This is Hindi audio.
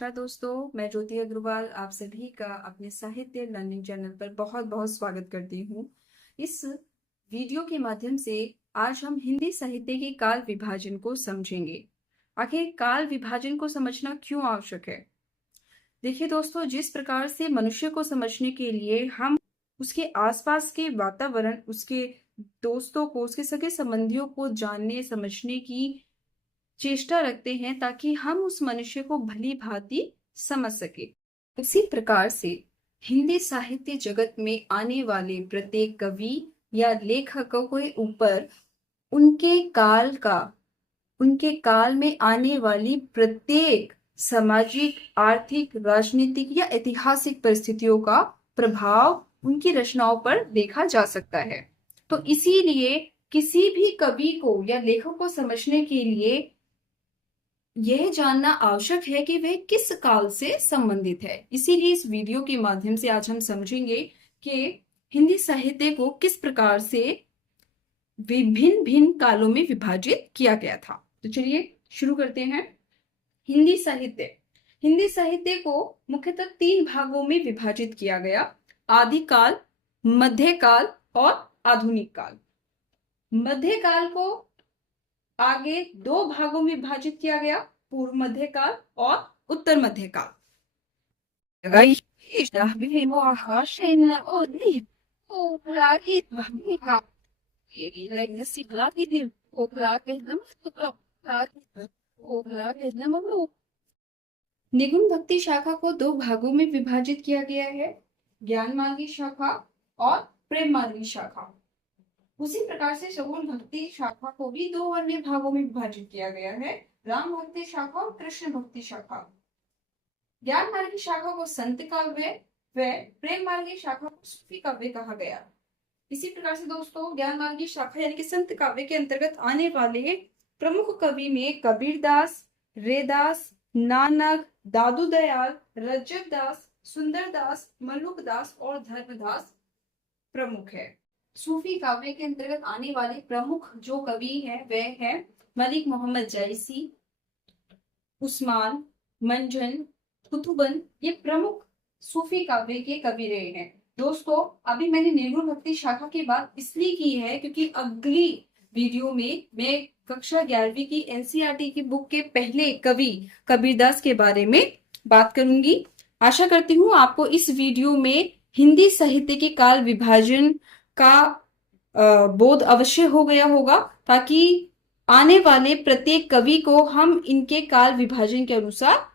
नमस्कार दोस्तों, मैं ज्योति अग्रवाल आप सभी का अपने साहित्य लर्निंग चैनल पर बहुत बहुत स्वागत करती हूँ। इस वीडियो के माध्यम से आज हम हिंदी साहित्य के काल विभाजन को समझेंगे। आखिर काल विभाजन को समझना क्यों आवश्यक है? देखिए दोस्तों, जिस प्रकार से मनुष्य को समझने के लिए हम उसके आसपास के वातावरण, उसके दोस्तों को, उसके सगे संबंधियों को जानने समझने की चेष्टा रखते हैं ताकि हम उस मनुष्य को भली भांति समझ सके। उसी प्रकार से हिंदी साहित्य जगत में आने वाले प्रत्येक कवि या लेखकों के ऊपर उनके काल में आने वाली प्रत्येक सामाजिक, आर्थिक, राजनीतिक या ऐतिहासिक परिस्थितियों का प्रभाव उनकी रचनाओं पर देखा जा सकता है। तो इसीलिए किसी भी कवि को या लेखक को समझने के लिए यह जानना आवश्यक है कि वह किस काल से संबंधित है। इसीलिए इस वीडियो के माध्यम से आज हम समझेंगे कि हिंदी साहित्य को किस प्रकार से विभिन्न भिन्न कालों में विभाजित किया गया था। तो चलिए शुरू करते हैं। हिंदी साहित्य को मुख्यतः 3 भागों में विभाजित किया गया: आदिकाल, मध्यकाल और आधुनिक काल। मध्यकाल को आगे 2 भागों में विभाजित किया गया: पूर्व मध्यकाल और उत्तर मध्यकाल। निगुण भक्ति शाखा को 2 भागों में विभाजित किया गया है: ज्ञान मार्गी शाखा और प्रेम मार्गी शाखा। उसी प्रकार से सगुण भक्ति शाखा को भी 2 अन्य भागों में विभाजित किया गया है: राम भक्ति शाखा और कृष्ण भक्ति शाखा। ज्ञान मार्गी शाखा को संत काव्य व प्रेम मार्गी शाखा को सूफी काव्य कहा गया। इसी प्रकार से दोस्तों, ज्ञान मार्गी शाखा यानी कि संत काव्य के अंतर्गत आने वाले प्रमुख कवि में कबीरदास, रैदास, नानक, दादू दयाल, रज्जब दास, सुंदरदास, मल्लुकदास और धर्मदास प्रमुख है। सूफी काव्य के अंतर्गत आने वाले प्रमुख जो कवि हैं वह है मलिक मोहम्मद जैसी, उस्मान, मंजन, कुतुबन। ये प्रमुख सूफी काव्य के कवि रहे हैं। दोस्तों, अभी मैंने निर्गुण भक्ति शाखा की बात इसलिए की है क्योंकि अगली वीडियो में मैं कक्षा 11वीं की एनसीईआरटी की बुक के पहले कवि कबीरदास के बारे में बात करूंगी। आशा करती हूँ आपको इस वीडियो में हिंदी साहित्य के काल विभाजन का बोध अवश्य हो गया होगा, ताकि आने वाले प्रत्येक कवि को हम इनके काल विभाजन के अनुसार